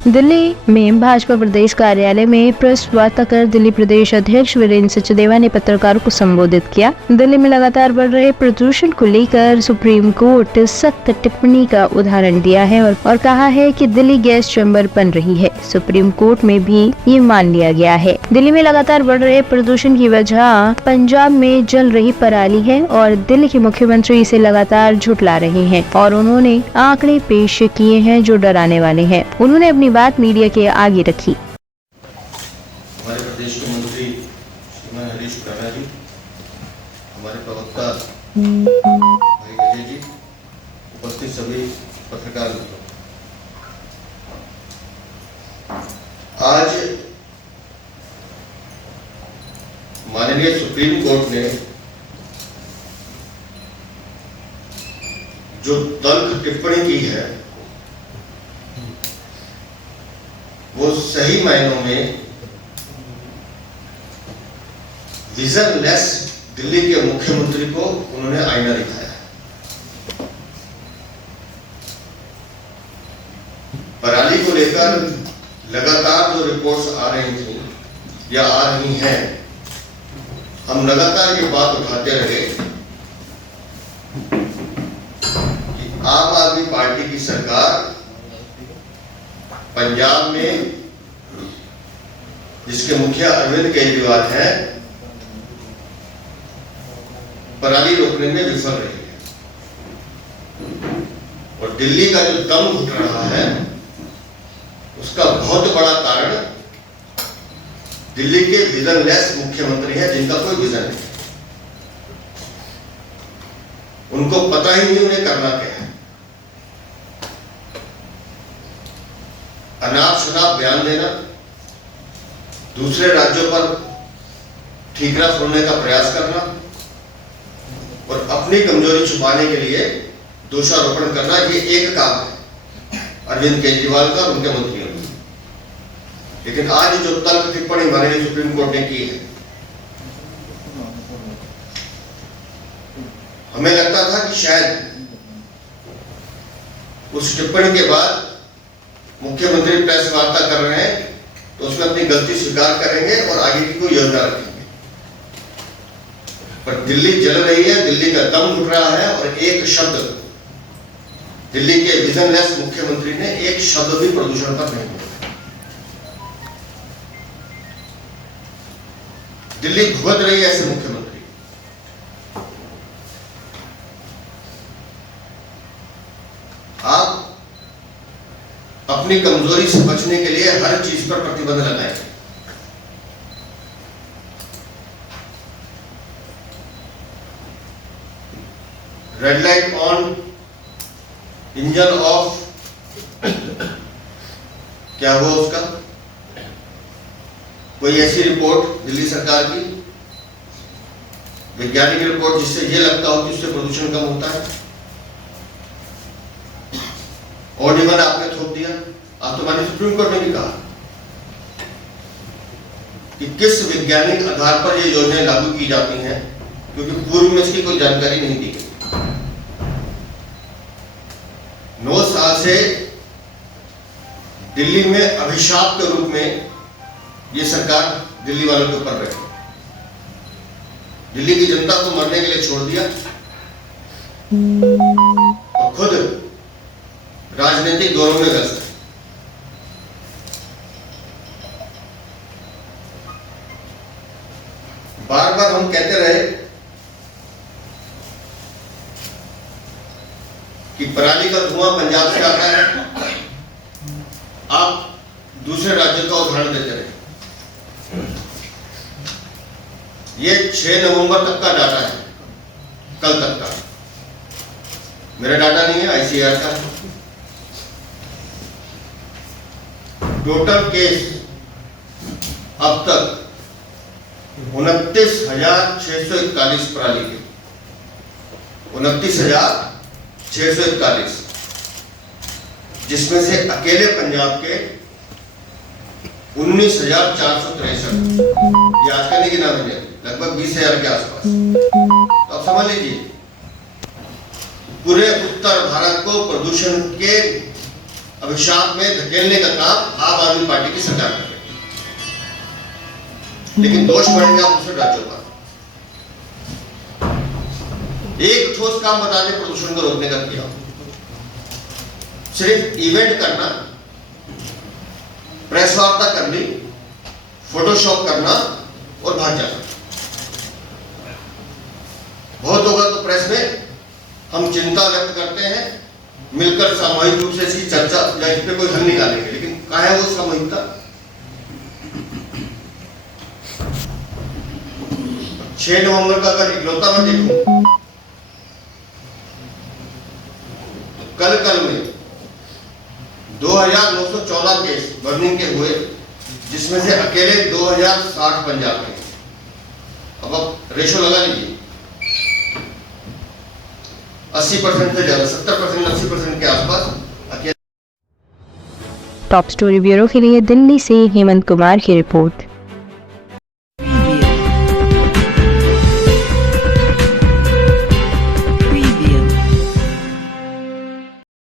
दिल्ली में भाजपा प्रदेश कार्यालय में प्रेस वार्ता कर दिल्ली प्रदेश अध्यक्ष वीरेंद्र सचदेवा ने पत्रकारों को संबोधित किया। दिल्ली में लगातार बढ़ रहे प्रदूषण को लेकर सुप्रीम कोर्ट सख्त टिप्पणी का उदाहरण दिया है और कहा है कि दिल्ली गैस चैम्बर बन रही है। सुप्रीम कोर्ट में भी ये मान लिया गया है। दिल्ली में लगातार बढ़ रहे प्रदूषण की वजह पंजाब में जल रही पराली है और दिल्ली के मुख्यमंत्री इसे लगातार झुठला रहे हैं और उन्होंने आंकड़े पेश किए हैं जो डराने वाले हैं। उन्होंने अपनी बात मीडिया के आगे रखी। हमारे प्रदेश के मंत्री श्रीमान हरीश खन्ना जी, हमारे प्रवक्ता भाई अजय जी, उपस्थित सभी पत्रकार मित्रों, आज माननीय सुप्रीम कोर्ट ने जो तल्ख टिप्पणी की है वो सही मायनों में विजनलेस दिल्ली के मुख्यमंत्री को उन्होंने आईना दिखाया। पराली को लेकर लगातार जो रिपोर्ट्स आ रही थी या आ रही हैं, हम लगातार ये बात उठाते रहे कि आम आदमी पार्टी की सरकार पंजाब में, जिसके मुखिया अरविंद केजरीवाल हैं, पराली रोकने में विफल रही है और दिल्ली का जो दम घुट रहा है उसका बहुत बड़ा कारण दिल्ली के विजनलेस मुख्यमंत्री हैं, जिनका कोई विजन नहीं। उनको पता ही नहीं उन्हें करना क्या है। अनाप शनाप बयान देना, दूसरे राज्यों पर ठीकरा फोड़ने का प्रयास करना और अपनी कमजोरी छुपाने के लिए दोषारोपण करना, ये एक काम है अरविंद केजरीवाल का और उनके मंत्रियों का। लेकिन आज जो तल्ख टिप्पणी माननीय सुप्रीम कोर्ट ने की है, हमें लगता था कि शायद उस टिप्पणी के बाद मुख्यमंत्री प्रेस वार्ता कर रहे हैं तो उसमें अपनी गलती स्वीकार करेंगे और आगे की कोई योजना रखेंगे। पर दिल्ली जल रही है, दिल्ली का दम घुट रहा है और एक शब्द दिल्ली के विजनलेस मुख्यमंत्री ने एक शब्द भी प्रदूषण पर नहीं बोला। दिल्ली भुगत रही है ऐसे मुख्यमंत्री। आप अपनी कमजोरी से बचने के लिए हर चीज पर प्रतिबंध लगाएं। Red light on, engine of, क्या हुआ उसका? कोई ऐसी रिपोर्ट दिल्ली सरकार की, वैज्ञानिक रिपोर्ट, जिससे यह लगता हो कि उससे प्रदूषण कम होता है? और निबंध आपने थोप दिया। आप तो माननीय सुप्रीम कोर्ट ने भी कहा कि किस वैज्ञानिक आधार पर ये योजनाएं लागू की जाती हैं, क्योंकि पूर्व में इसकी कोई जानकारी नहीं दी गई। 9 साल से दिल्ली में अभिशाप के रूप में ये सरकार दिल्ली वालों के ऊपर रही। दिल्ली की जनता को मरने के लिए छोड़ दिया और खुद राजनीतिक दौरों में व्यस्त है। बार बार हम कहते रहे कि पराली का धुआं पंजाब से आता है, आप दूसरे राज्यों का उदाहरण देते रहे। ये 6 नवंबर तक का डाटा है, कल तक का। मेरा डाटा नहीं है, आईसीआर का। टोटल केस अब तक 29,641 पराली के, 29,641, जिसमें से अकेले पंजाब के 19,463, ये आज का नहीं गिना मैंने, लगभग 20,000 के आसपास। तो आप समझ लीजिए पूरे उत्तर भारत को प्रदूषण के अभिशाप में धकेलने का काम आम आदमी पार्टी की सरकार कर रही है। लेकिन दोष पड़ेगा दूसरे राज्यों पर। एक ठोस काम बता दें प्रदूषण को रोकने का किया, सिर्फ इवेंट करना, प्रेस वार्ता करनी, फोटोशॉप करना और भाग जाना। बहुत होगा तो प्रेस में हम चिंता व्यक्त करते हैं, मिलकर सामूहिक रूप से इसकी चर्चा या इस पे कोई हल निकालेंगे, लेकिन कहाँ है वो सामूहिकता? 6 नवंबर का अगर इकलौता मैं देखूं, कल में 2914 केस बर्निंग के हुए, जिसमें से अकेले 2060 पंजाब में। अब आप रेशो लगा लीजिए, 80% से ज्यादा, 70%, 80% के आसपास अकेले। टॉप स्टोरी ब्यूरो के लिए दिल्ली से हेमंत कुमार की रिपोर्ट।